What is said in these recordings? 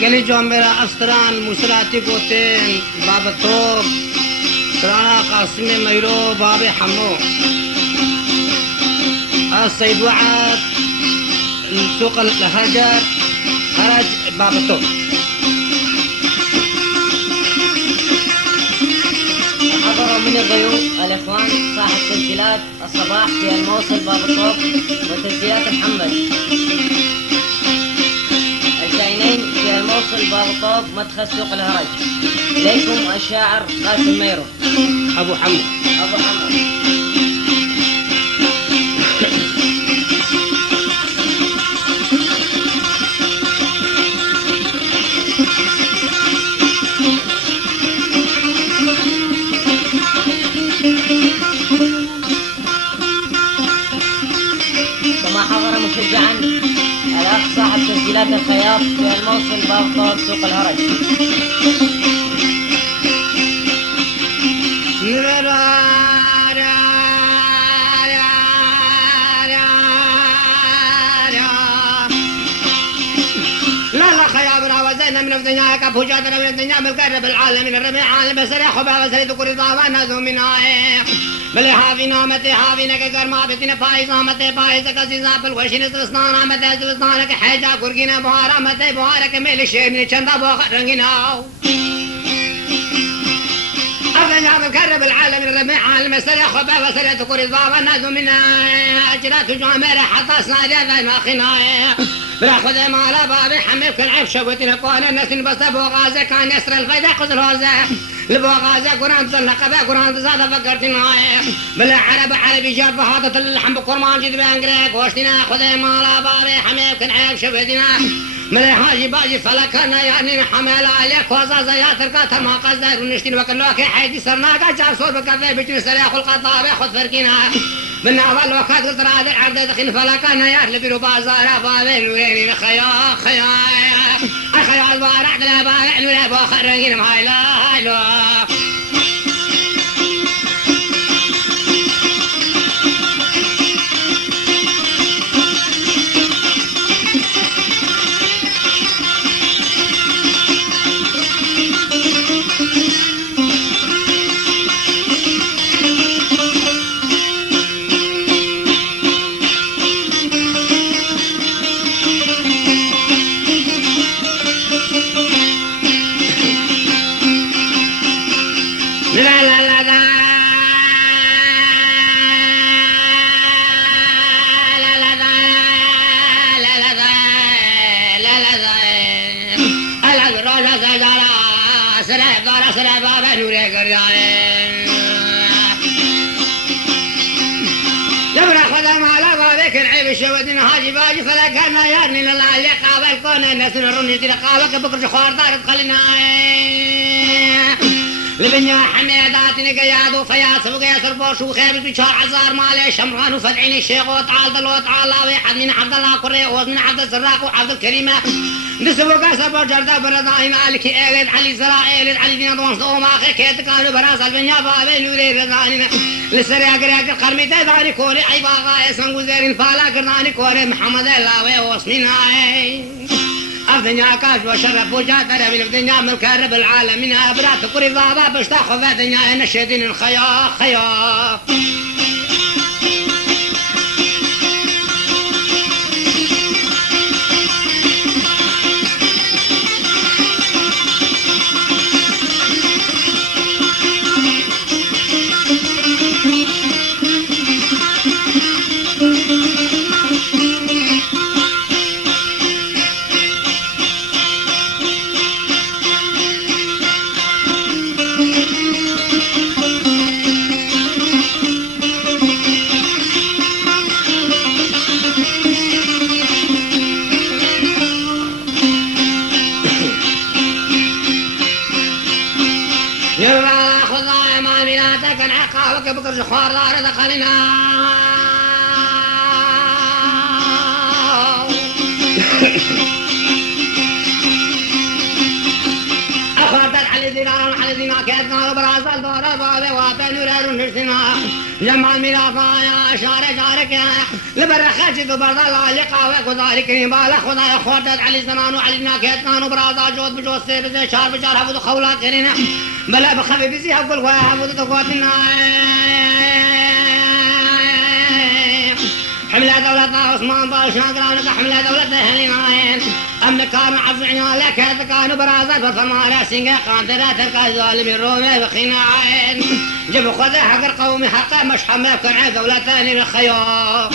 گلی جامبرا استران مسلاتی گوتين باب الطوب سرانا قاسم ميرو باب حمو السيد وعد سوق الهجر خرج باب الطوب. حضروا من الضيوف الإخوان صاحب تسجيلات الصباح في الموصل باب الطوب وتسجيلات محمد الشاينين في الموصل باب الطوب مدخل سوق الهرج. إليكم الشاعر قاسم ميرو أبو حمد. كما حضر مشجعا الأخ صاحب تسجيلات الخياط في الموصل باب الطوب سوق الهرج. من الدنيا كفوجاتنا من الدنيا بالقرب العالمين الربيع عالم سريح وباب سريد كل ضاوى نازو من آيه بل حافينا متى حافينا كقرما بتنا فايزا متى فايزا كزيزا بالوشين استثنانا متى استثنانا كحاجة قرقنا بوارا متى بوارا كميل الشيء من چندا بوخ رنگنا الدنيا بالقرب العالمين الربيع عالم سريح وباب سريد كل ضاوى نازو من آيه أجرات جامرة حتى صناديق ما خنايه براخذ مالا بابي حمل كل عيب شوتنا قوانا الناس بس بوغازة كان يسر الفايدة خذ الهوزة البوغازة قران تزلق بها قران تزاد فكرتنا بلا عربي جاب بحاطة اللحم بقرمان جد بانقريك واشتنا خذ مالا بابي حمل كل عيب شوتنا ملي حاجي باجي فلكنا يعني حمل عليك وزازة يا تركاتها ما قصدر ونشتين وكلوك حيدي صرناك جاب صور بكفي بجن سريح القطابة خذ فركنا من أول وقت قلت راد العبد دخل فلكنا يا اللي بيرو بازار بابين وين خيا خيا البارع لا بارع ولا باخر رجيم هاي لا شودنا هاجي باجي فلا كان يارني لله اللي قابل كون الناس نروني تلقى قابك بكر خوار دار تخلينا لبنيا حميداتني قيادو فياس وقياس البوش وخير بشار عزار مالي شمران وفتعين الشيخ وتعالى الله تعالى ويحد من عبد الله قري ومن عبد السراق وعبد الكريمة نسبو قاسب وجردا برضاهي مالك ايلد علي زرائيل علي دين دوان صوم اخي كيت كانوا براس البنيا بابي نوري رضاني لسريا قريق القرمي تداني كوري عيباغا اسم وزير الفالا قرناني كوري محمد الله واسمنا الدنيا كاش وشرف وجات من الدنيا ملك رب العالمين ابرات كوري ضابا باش تاخذ الدنيا نشدين الخيا بكر جخوار دار دخلنا أخوات علي دينار علي دينار كيتنا براسل دار بابي وابن ورار نرسنا جمع الميلاطا يا شارك لبر خاجد وبرض الله لقاوك وذلك يبال خدا خورتت علي زمان وعلي ناكيت كانوا برازا جود بجوز سير زي شار بجار حفظ خولات كرينا بلا بخفي بزي أقول ويا حفظ تقواتنا حملة دولتنا عثمان باشا قرانك حملة دولتنا هليناين أم كانوا عفعنا لك كانوا برازة فما راسين قانترات الظالم الرومي وخناعين جبوا خذا حق القوم حقا مش حماك عن دولتان الخيار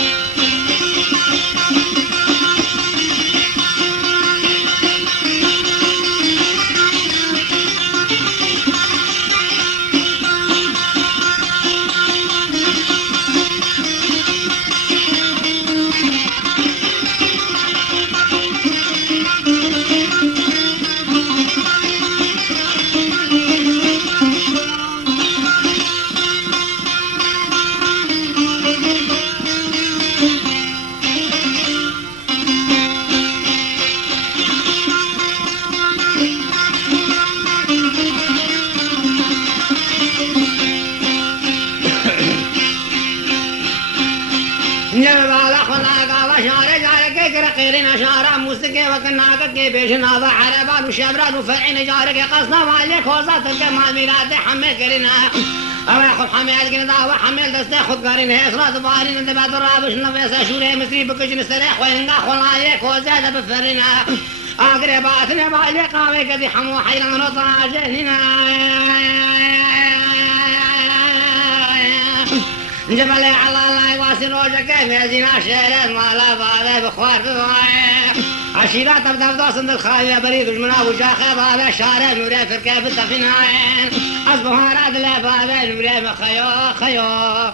وكناك بيشنا وحربان وشبران وفرعين جارك قصنا عليك وزات الكمال ميلاد حمل كرنا أو ياخذ حمل كرنا وحمل دسته خذ قارين هيصرات بارين انت بعد الرابش نفس شوري مسري بكجن سلاح وين ناخذ عليك وزاد بفرنا أقرباتنا بالك قاوي كذي حمو حيران وطاجننا جبل على الله يواصل وجهك في زين عشيرات ما لا بعد بخوار عشيرات تبدأ بدوسن الخاية بريد وجمنا وجاخة بابا شارع نوري فركة بالتفنين أصبحوا راد لا بابا نوري خيو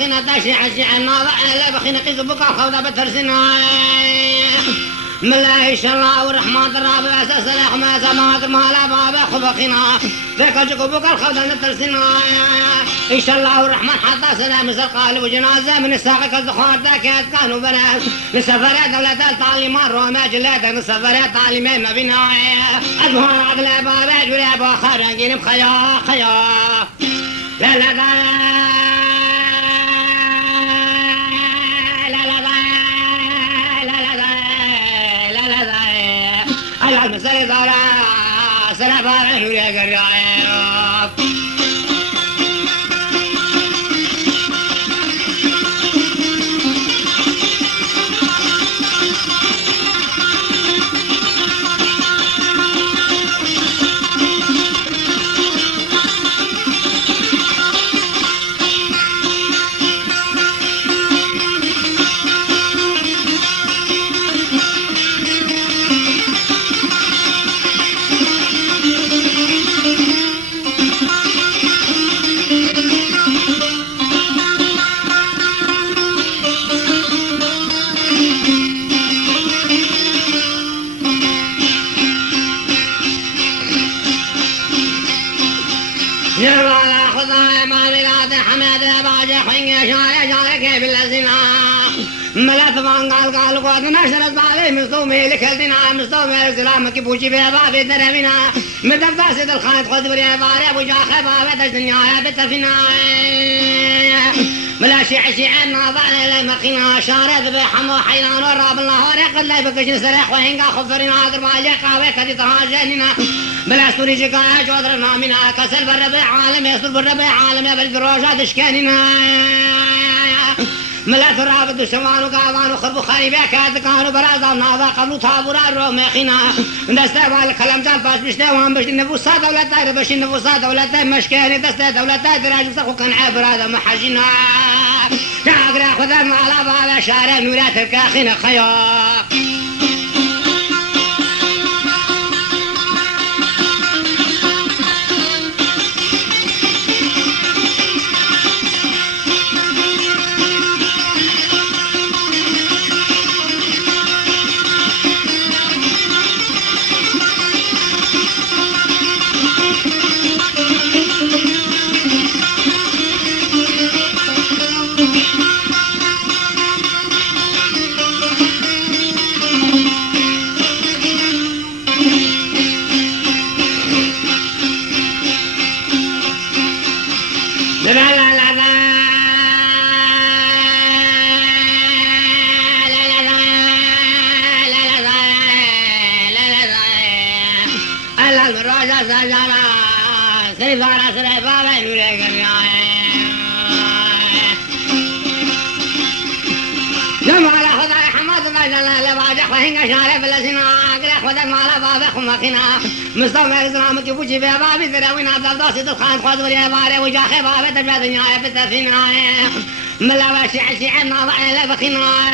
خنا تشيع الناظر لا بخنا قيس بكا خوذا بترسنا ملا إن شاء الله والرحمن الرابع أساس الأحمى سماك مالا بابا خبخنا ذاك جكو بكا خوذا بترسنا إن شاء الله والرحمن حتى سلام سرقال وجنازة من الساقك الزخار ذاك كانوا بنات لسفرات دولة التعليمان روما جلاتة لسفرات تعليمين ما بينا أظهر عقل بابا جولي بخار نجين بخيا لا لا لا المسألة ضرا سلام عليكم يا جريان الرحمن قال قوات نشرت بعضي مصومي لكلتنا مصومي السلام كيبوشي بها بابي درمنا مدن فاسد الخالد خذ بريا باري ابو جاخي بابي تجدنيا بتفنا ملاشي عشيعنا ضعنا لمقينا شارد بحمو حيلان وراب الله ورق الله بكشن سرح وهنقا خفرنا قربا جاقا وكدي تهاجننا بلا سوري جاقا جودرنا منا كسل بالربع عالم يسر بالربع عالم يا بالدروجات اشكاننا ملا تراب الشمال وقاضان وخرب خريبه كاتكان برازا ناذا قبل طابورا رومخنا دسته الكلام جان باش بشته وهم بش النفوسات دولتات بش النفوسات دولتات مشكاني دسته دولتات دراج سخو كان عبر هذا محجنا تاقرا خذ على باب شارع نورات الكاخين خيار مستوى الزرام كيفوشي بها بابي ذراوين عبد الداسي الخان خذ ولي باري وجاخي بابي تجاد النهاية بتفينا ملا باشي عشي عنا ضعي لبخينا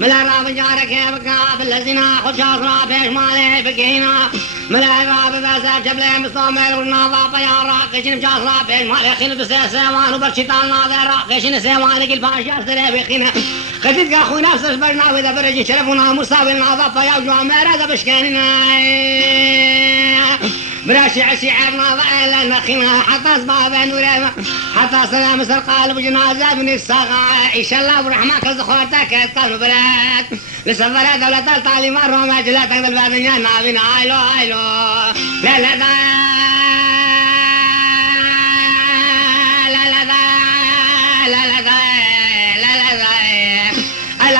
ملا راب جارك يا بكا بالذين خد شاطرا بيش مالي بكينا ملا راب باسا جبلي مستوى والناظا يا راقشين بشاطرا بيش مالي خينا بسي سيوان وبرشيطان ناظر راقشين سيوان لكي الباشا سري بخينا خديت اخوي نفس البرنا واذا برج شرفنا مساوي النظافه يا جماعه هذا بشكاننا براشي عشي عرنا ضعيلا نخينا حتى اسباب نورنا حتى سلام سرقال بجنازه من الصغا ان شاء الله ورحمه كزخوتك استلم بلاد لسفر دولة التعليم الروما جلاتك بالبادنيا نابين ايلو ايلو لا لا لا لا لا لا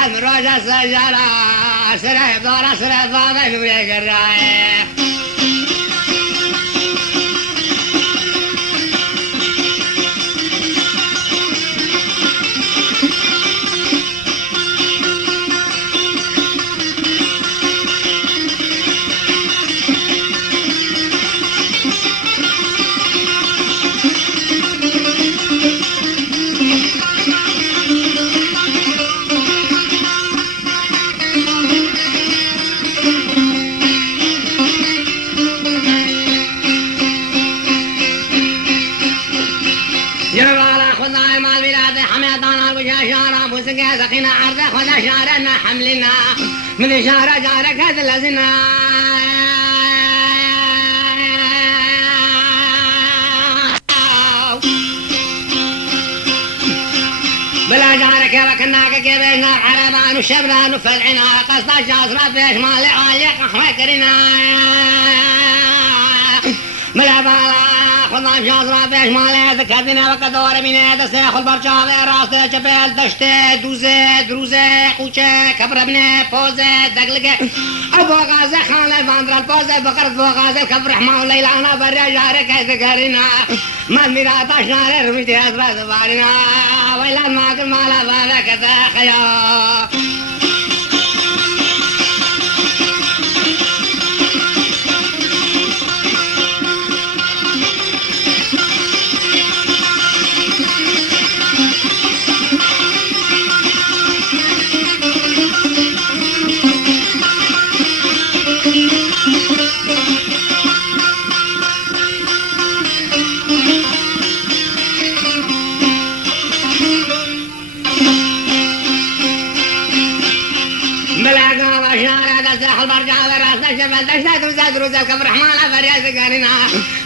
مروجة سجارة سرعي بدورة سرعي بابا نوري قرائي سقينا عرضه خذ شارنا حملنا من إشارة جارك هذا لازنا بلا جارك وكناك كيبنا عربان وشبران وفلعنا قصد جازرة بيش مالي عاليك أحوى كرنا بلا بالا خذنا جازرة بيش مالي ذكرتنا وكدور من هذا سيخ البرشاوي راسته جبال دشته دوزه دروزه خوشه كبر ابنه پوزه دقلقه ابو غازه خانه فاندر الپوزه بقرد بو غازه كبر رحمه الليلانا بريا جارك ذكرنا مال ميراتا شارع رمشتي حضرات بارنا ويلان ماكل مالا بابا كتا خيا شارع تسلح البرجع والراس الجبل تشتت وزاد روزك برحمن فريز قرنا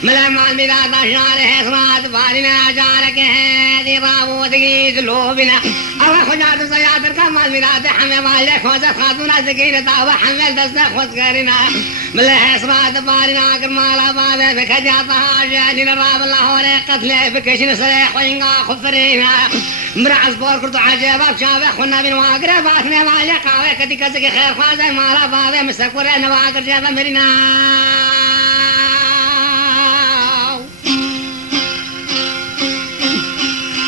ملما الميلاد شارع إصرات فارنا جارك هذه ضابو تقيد لوبنا أو خجات صياد الكمال الميلاد حمي مالك وزت خاطونا سكينة طاوة حمل تسلح وسكرنا ملح إصرات فارنا كرمالا بابا بكجاتها جاني الراب الله ولي قتله بكشن سريح وينقا خفرينا مرعز بور كرتو عجيبا بشابه خنا بين واقر باكنا مالي قاوي كتي كزكي خير خوازي مالا بابي مستقبر نواقر جيبا مرينا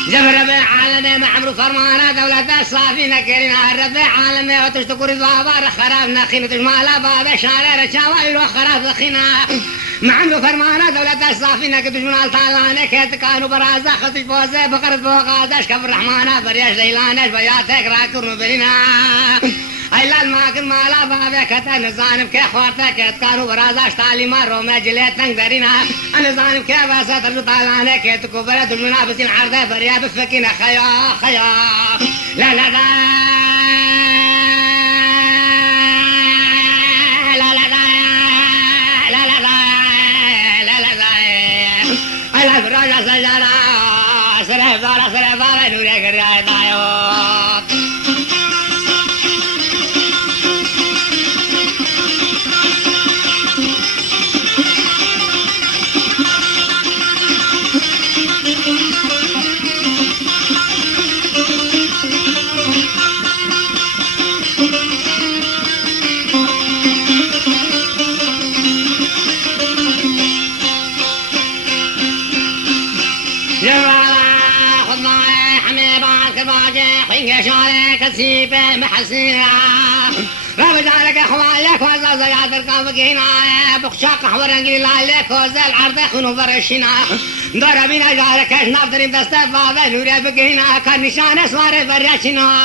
جب ربيع عالمي معمرو فرمانا دولة الصافينا كرينا الربيع عالمي وتشتكر الضوابار خراب نخينا تجمالا بابي شارع رشاوي لو خراب ذخينا معمرو فرمانا دولة الصافينا كتجمنا الطالاني كيت كانوا برازا خطش بوزي بقرد بوغازاش كف الرحمانا برياش ليلانش بياتك راكر مبرينا ايلا الماكن مالا بابي كتا نظانم كي خوارتا كيت كانوا برازاش تعليما رومي جليت تنقدرينا نظانم كي باسا ترجو طالاني كيت كبرت المنافسين عرضي بريا بفكينا خيا خيا لا لا لا راجع سجارة سرف دارة نوري قرية دايوك كسيبة محسينة رابجالك اخوالك وزا زياد القابقينا بخشاق حورنجي لالك وزا العرض خنو برشينا ضربينا جالك اشناف دريم دستة بابا نوري بقينا كان نشان اسوار برشينا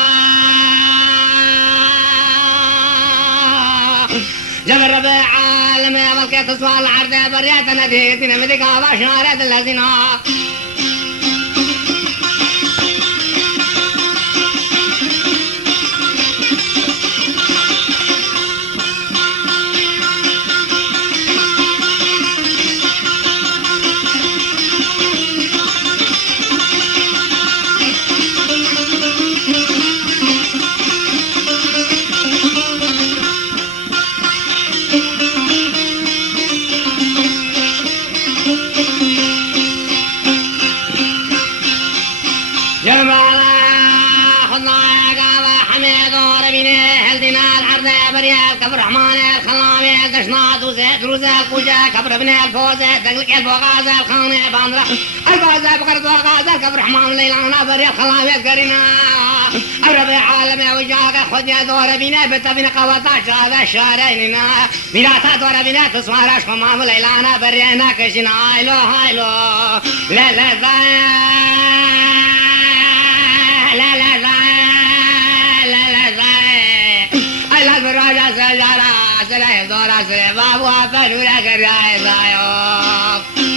جب الربيع عالمي بلقيت اسوار العرض بريتنا ديتنا مدقا باشنارة الذين كبر رحمن الخلامي دشناط وزيت روزك وجا كبر ابن الفوزة دقلك الفوغازة الخانة باندرة الفوزة بقرد وغازة كبر رحمن ليلانا بري الخلامي قرينا الربيع عالمي وجاك خد يا دور بينا بتبين قوطاش هذا الشارعيننا ميراتا دور بينا تصوارش خمام ليلانا برينا كشنا هايلو هايلو لا لا لا لا لا لا الراجع سجارة سلاح دورة سلاح بابو أفر ولا كريا إزايوك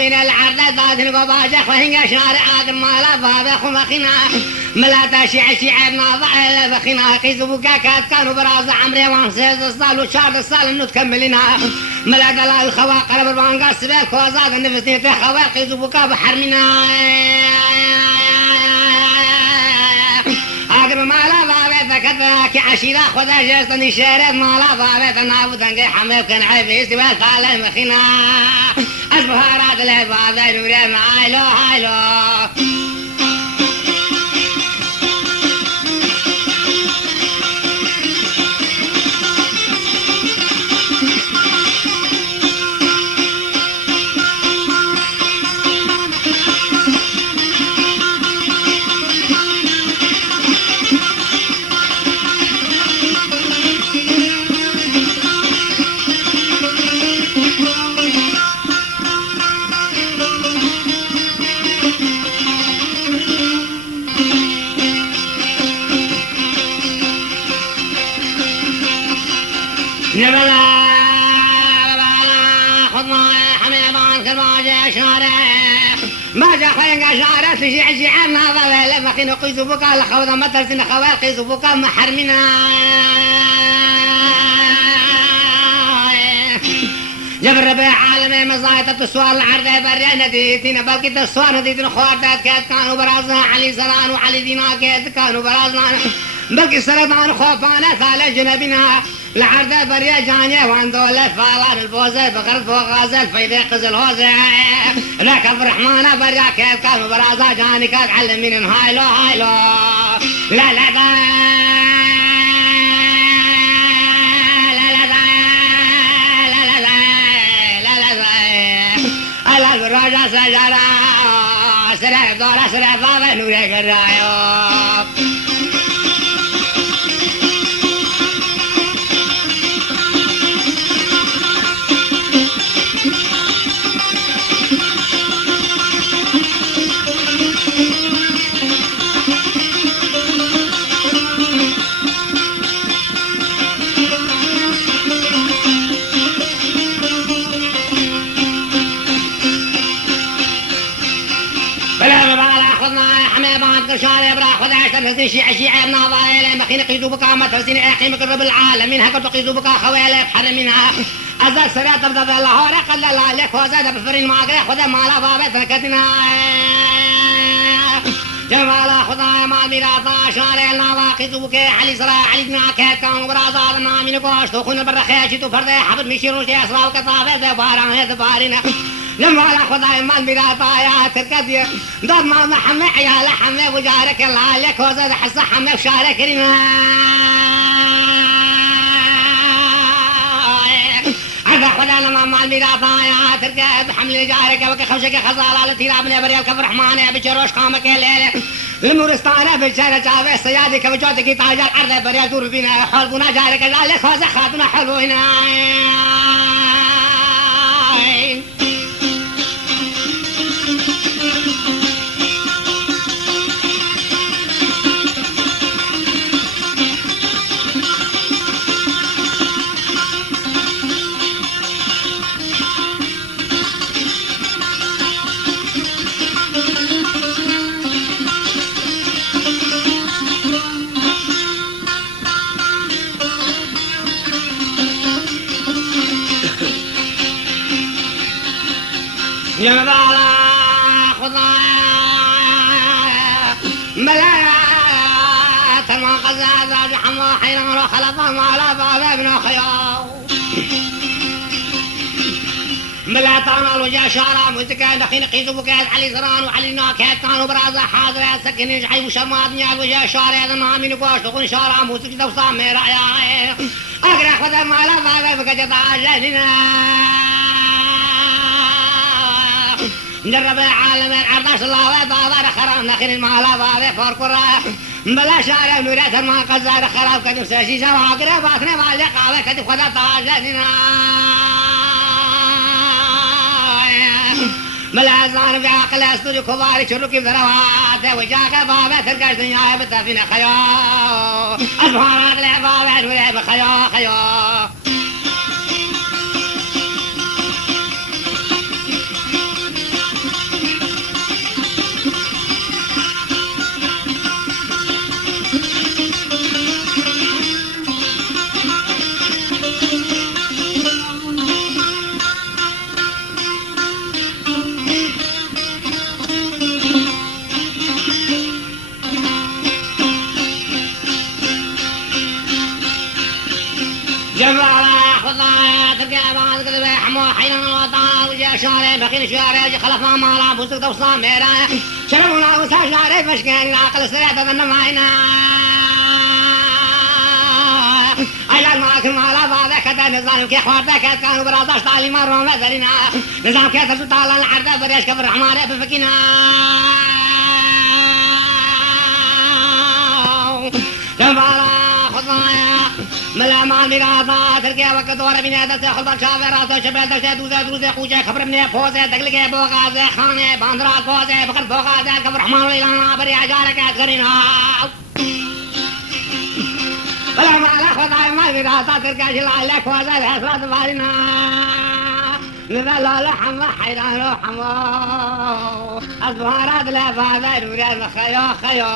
بين العرض ضاد القباجة وهنجا شارع آدم مالا بابا خمخنا ملاتا شيع ناضع بخنا قيس بوكاكات كانوا براز عمري وانسيز الصال وشارد الصال انو تكملنا ملاتا لا الخوا قرب البانقا السبيل كوازاد النفسين في خوا قيس بوكا بحرمنا آدم مالا بابا فكذاك عشيرا خدا جيستني شارد مالا بابا تنابو تنقي حمي وكان عيبي استبال طالع مخنا البهارات الهبابة نورين هايلو هايلو نبلا خضنا حميبان كرماجة شارع ما جا خينك شارع تجي عجي عنا ظل لما خينو قيسو بكا لخوضا مترسين خوال قيسو بكا محرمنا جبر ربيع عالمي مزايطة السوار العرضة بريا نديتين بلكي السوار نديتين خوارتات كات كانوا برازنا علي سران وعلي دينا كات كانوا برازنا بلكي سرطان خوفانا ثالة جنبنا العرضة بريا جانية واندولة فالان البوزة بغرد فوق غازة الفيدة قزل هوزة لك الرحمانة بريا كات كانوا برازنا جاني كات علمين هايلو هايلو لا لا لا الراجع سجرا سرع دورة سرع ضابة نوريك الرايو شارب راح خذ عشر تزين شيعة بناضايل مخين قيزو بكا ما ترسين اقيمك رب العالمين هكذا قيزو بكا خوالي بحر منها ازال سريع تبدأ الله رق الله لك وزاد بفرين ما قريح خذ مالا بابت ركتنا جمالا خذ ما ميراتا شارع الناضا قيزو بكا علي سراء علي دناكات كانوا برازاد النامين قوش تخون البرخيش تفرد حفظ مشيروش يسرا وكطافة دباران هدبارين لما لا خذ مال ميراتا يا تركدي دور ما محمي عيال حمي وجارك الله لك وزاد حصة حمي وشارك رنا عذا خذ لما مال ميراتا يا تركد حمل جارك وكخوشك خزالة التيراب من بريا وكف رحمانه بجروش قامك الليل المورستانة بالشارع جاوي سيادك وجودك تاجر عرض بريا دور بنا حلبنا جارك الله لك وزاد خاتنا حلو هنا يا مبالا خذا ملايا تنوى قزازة جحمو حيرا روح خلفهم على بابا ابن خياو ملا طانا الوجه شارع مزكا دخين قيسو بكات علي زران وعلي ناكات كانوا برازة حاضر سكن يجحي وشرمات نيال وجه شارع ذنامي نقاش تقول شارع موسك دوصام مرايا اقرأ خذا مالا بابا بكجة عجلنا نجرب العالم العرضاش الله وضاضر خرام نخير المعلا ضاضي فارق الراح بلا شارع نورات ما قزار خراب كدف ساشيشة وعقرباتنا مع اللقاء كدف خذا طاجتنا بلا زان بعقل استوديو كبار شروكي بذروات وجاك بابا تلقاش دنيا بتافينا خيا أزهارات لعبابا ولعب خيا خيا شارع بخير شارع خلفنا مالا بوسك دوصنا ميرا شربنا وساج ناري فشكين العقل سريع تظن معنا أجل معك المالا بعد كتا نظام كي خوارتك كانوا براداش تعليم الروم وزرنا نظام كي ترسل تعالى العرضة بريش كفر الرحمن بفكنا لنبالا خطايا ملا مال ميراثا تركيا وقت دور بنا دست خلطة شافر راسو شبه دست دوزة دروزة خوشة خبر من فوزة دقلقة بوغازة خانة باندرا كوزة بخر بوغازة كفر رحمن ويلانا بري عجارك أتغرنا العمر على خدعي ما في راسات الكاشل عليك وزال حصلات بارنا نذل لحم حيران روحم أصبحارات لا فاذا نوريان خيو خيو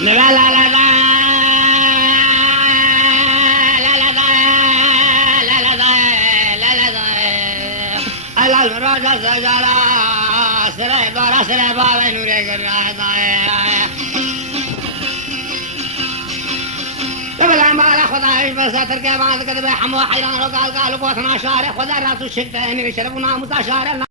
لا لا لا لا الراجل سجارة سري دورة سري بابا نوري قرنا قبل عم على خدايش بس تركب عند كذا حمو حيران وقال قالوا قوتنا شارع خدا راسو الشتاء من يشربنا متشارع